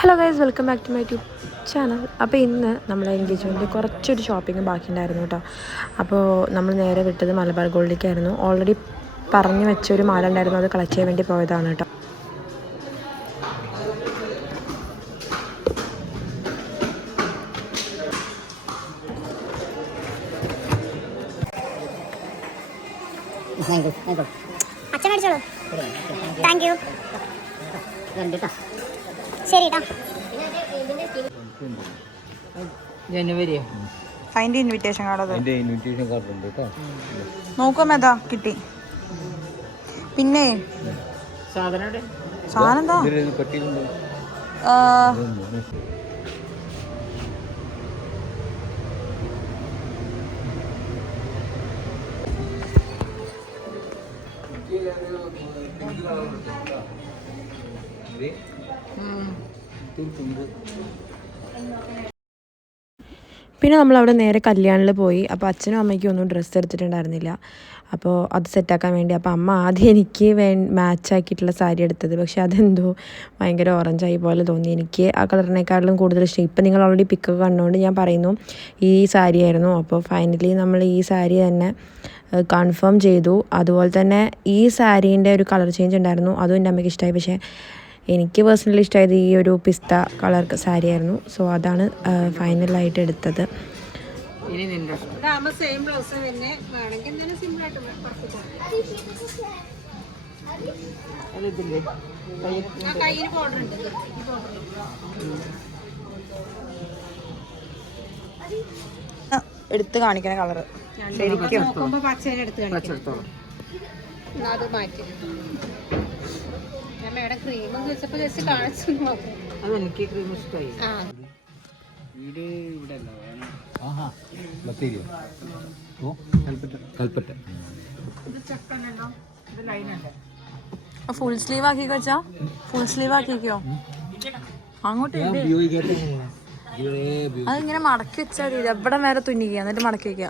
Hello guys, welcome back to my YouTube channel. അപ്പോൾ ഇന്ന് നമ്മളെ എൻഗേജ്മെൻറ്റ് കുറച്ചൊരു ഷോപ്പിംഗ് ബാക്കിയുണ്ടായിരുന്നു കേട്ടോ. അപ്പോൾ നമ്മൾ നേരെ വിട്ടത് മലബാർ ഗോൾഡിലേക്കായിരുന്നു. ഓൾറെഡി പറഞ്ഞു വെച്ചൊരു മാല ഉണ്ടായിരുന്നു, അത് കളക്ട് ചെയ്യാൻ വേണ്ടി പോയതാണ് കേട്ടോ. അച്ഛൻ മേടിച്ചോളൂ. Thank you. ശരി കേട്ടോ. ജനുവരിയോ അതിന്റെ ഇൻവിറ്റേഷൻ കാർഡ് ഉണ്ട് കേട്ടോ. നോക്കാം, ഏതാ കിട്ടി. പിന്നെ സാധനം എന്താ പിന്നെ നമ്മളവിടെ നേരെ കല്യാണിൽ പോയി. അപ്പോൾ അച്ഛനും അമ്മയ്ക്കും ഒന്നും ഡ്രസ്സ് എടുത്തിട്ടുണ്ടായിരുന്നില്ല. അപ്പോൾ അത് സെറ്റാക്കാൻ വേണ്ടി അപ്പോൾ അമ്മ ആദ്യം എനിക്ക് മാച്ചാക്കിയിട്ടുള്ള സാരി എടുത്തത്. പക്ഷേ അതെന്തോ ഭയങ്കര ഓറഞ്ചായി പോലെ തോന്നി. എനിക്ക് ആ കളറിനേക്കാളും കൂടുതൽ ഇഷ്ടം, ഇപ്പം നിങ്ങൾ ഓൾറെഡി പിക്കൊക്കെ കണ്ടുകൊണ്ട് ഞാൻ പറയുന്നു, ഈ സാരി ആയിരുന്നു. അപ്പോൾ ഫൈനലി നമ്മൾ ഈ സാരി തന്നെ കൺഫേം ചെയ്തു. അതുപോലെ തന്നെ ഈ സാരീൻ്റെ ഒരു കളർ ചേഞ്ച് ഉണ്ടായിരുന്നു, അതും എൻ്റെ അമ്മയ്ക്ക് ഇഷ്ടമായി. പക്ഷേ എനിക്ക് പേഴ്സണലി ഇഷ്ടമായത് ഈ ഒരു പിസ്ത കളർ സാരി ആയിരുന്നു. സോ അതാണ് ഫൈനലായിട്ട് എടുത്തത്. എടുത്ത് കാണിക്കണ കളറ് ശരിക്കും അതെനിക്ക് ക്രീം ഇഷ്ടമായി. ഫുൾ സ്ലീവ് ആക്കി വെച്ചാ ഫുൾ സ്ലീവ് ആക്കിക്കോ. അങ്ങോട്ട് അതിങ്ങനെ മടക്കി വെച്ചാൽ മതി. എവിടെ വരെ തുന്നിക്കുക, എന്നിട്ട് മടക്കി വെക്കുക.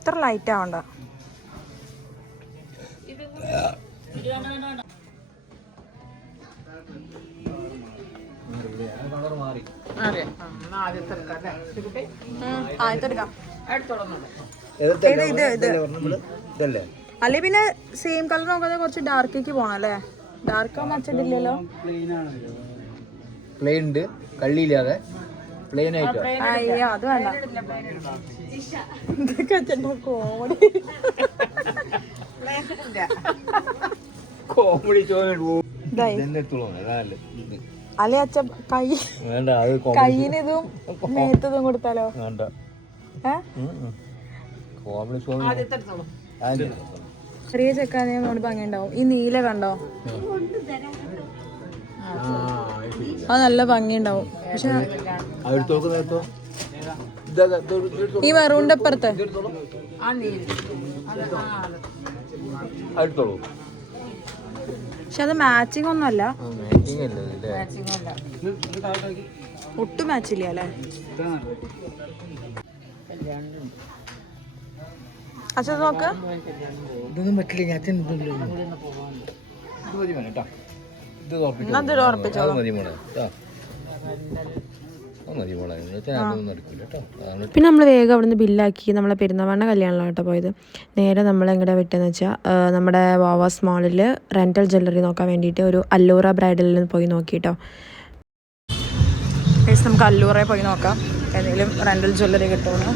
ഇത്ര ലൈറ്റ് ആവണ്ട. അല്ലെ പിന്നെ സെയിം കളർ നോക്കാതെ കുറച്ച് ഡാർക്കേക്ക് പോണം അല്ലേ? ഡാർക്ക് ആവുമ്പോ അച്ഛനില്ലല്ലോ. പ്ലെയിൻ ഉണ്ട്, കള്ളിയില്ലാതെ പ്ലെയിൻ ആയിട്ട്. അയ്യോ അത് വേണ്ട. ഇതൊക്കെ അച്ഛൻ്റെ കോമഡി. അല്ലെ അച്ഛ കയ്യിനിതും മേത്തതും കൊടുത്താലോ? ചെറിയ ചെക്കാനെ നമ്മൾ ഭംഗിയുണ്ടാവും. ഈ നീല കണ്ടോ, അത് നല്ല ഭംഗിയുണ്ടാവും. പക്ഷെ ഈ മെറൂണിന്റെ അപ്പുറത്ത് പക്ഷെ അത് മാച്ചിങ് ഒന്നും അല്ല, ഒട്ടും മാച്ചില്ല അല്ലേ? അച്ഛൻ നോക്ക്. ഇതൊന്നും പറ്റില്ല. പിന്നെ നമ്മൾ വേഗം അവിടെ നിന്ന് ബില്ലാക്കി നമ്മളെ പെരുന്നാവണ്ണ കല്യാണമാണ് കേട്ടോ പോയത്. നേരെ നമ്മൾ എങ്ങടെ വിട്ടെന്ന് വെച്ചാൽ നമ്മുടെ വാവാസ് മാളിൽ റെൻ്റൽ ജ്വല്ലറി നോക്കാൻ വേണ്ടിയിട്ട് ഒരു അല്ലൂറ ബ്രൈഡലിൽ പോയി നോക്കിട്ടോ. നമുക്ക് അല്ലൂറയിൽ പോയി നോക്കാം ഏതെങ്കിലും റെൻ്റൽ ജ്വല്ലറി കിട്ടുമെന്ന്.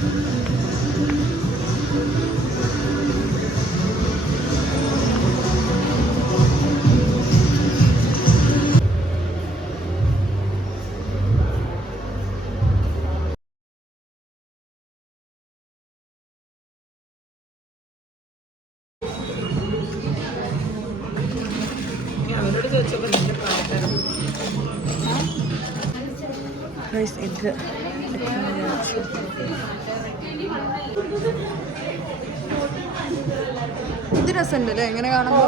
ഇത് രസമുണ്ടല്ലേ എങ്ങനെ കാണുമ്പോ?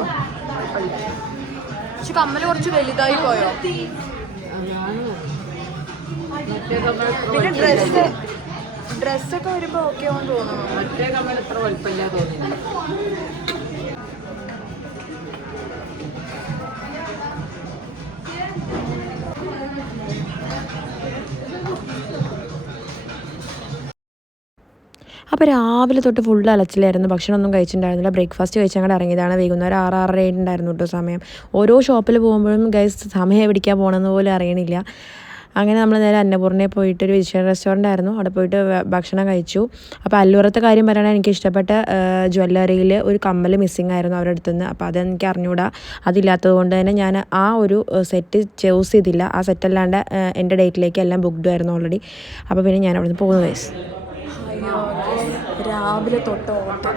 പക്ഷെ കമ്മല് കുറച്ച് വലുതായി പോയോ? പിന്നെ ഡ്രസ്സ് ഡ്രസ്സൊക്കെ വരുമ്പോൾ ഓക്കെ ആവും തോന്നുന്നു. മറ്റേ കമ്മൽ ഇത്ര വലുപ്പമില്ല തോന്നിയില്ല. അപ്പോൾ രാവിലെ തൊട്ട് ഫുൾ അലച്ചിലായിരുന്നു. ഭക്ഷണമൊന്നും കഴിച്ചിട്ടുണ്ടായിരുന്നില്ല. ബ്രേക്ക്ഫാസ്റ്റ് കഴിച്ച് അങ്ങോട്ട് ഇറങ്ങിയതാണ്. വൈകുന്നേരം 6-6:30 ഉണ്ടായിരുന്നു കേട്ടോ സമയം. ഓരോ ഷോപ്പിൽ പോകുമ്പോഴും ഗൈസ് സമയം എവിടേക്കാണ് പോകണമെന്ന് പോലും അറിയണില്ല. അങ്ങനെ നമ്മൾ നേരെ അന്നപൂർണ്ണയിൽ പോയിട്ട് ഒരു വെജിറ്റേറിയൻ റെസ്റ്റോറൻ്റ് ആയിരുന്നു, അവിടെ പോയിട്ട് ഭക്ഷണം കഴിച്ചു. അപ്പോൾ അല്ലൂറത്തെ കാര്യം പറയുകയാണെങ്കിൽ എനിക്ക് ഇഷ്ടപ്പെട്ട ജ്വല്ലറിയിൽ ഒരു കമ്മൽ മിസ്സിങ് ആയിരുന്നു അവരുടെ അടുത്ത് നിന്ന്. അപ്പോൾ അതെനിക്ക് അറിഞ്ഞുകൂടാ. അതില്ലാത്തത് കൊണ്ട് തന്നെ ഞാൻ ആ ഒരു സെറ്റ് ചൂസ് ചെയ്തില്ല. ആ സെറ്റ് അല്ലാണ്ട് എൻ്റെ ഡേറ്റിലേക്ക് എല്ലാം ബുക്ക്ഡ് ആയിരുന്നു ഓൾറെഡി. അപ്പോൾ പിന്നെ ഞാൻ അവിടെ നിന്ന് പോകുന്നു ഗൈസ്. രാവിലെ തൊട്ട് ഓട്ടം.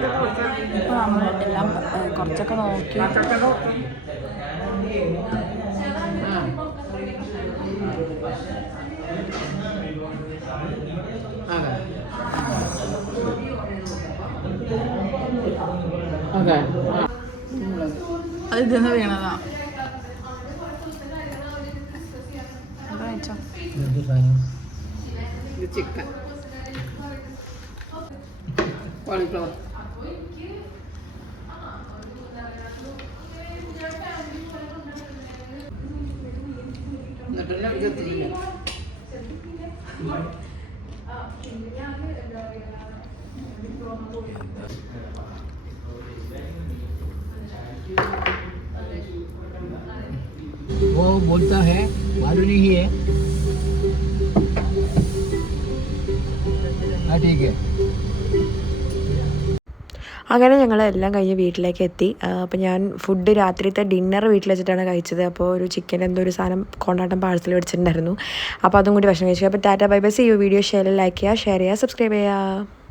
ഇപ്പോൾ നമ്മൾ എല്ലാം കുറച്ചൊക്കെ നോക്കി. അത് ഇതിന്ന് വീണതാ. Chicken cauliflower. എന്നിട്ടെല്ലാം എടുത്തിട്ടില്ല. वो बोलता है मालूम नहीं है. हाँ ठीक है. അങ്ങനെ ഞങ്ങൾ എല്ലാം കഴിഞ്ഞ് വീട്ടിലേക്ക് എത്തി. അപ്പോൾ ഞാൻ ഫുഡ് രാത്രിത്തെ ഡിന്നർ വീട്ടിൽ വെച്ചിട്ടാണ് കഴിച്ചത്. അപ്പോൾ ഒരു ചിക്കൻ എന്തോ ഒരു സാധനം കൊണ്ടാട്ടം പാഴ്സൽ മേടിച്ചിട്ടുണ്ടായിരുന്നു. അപ്പോൾ അതും കൂടി ഭക്ഷണം കഴിച്ചു. അപ്പോൾ ടാറ്റ bye bye. See you. Video share like ചെയ്യുക, ഷെയർ ചെയ്യുക, സബ്സ്ക്രൈബ് ചെയ്യുക.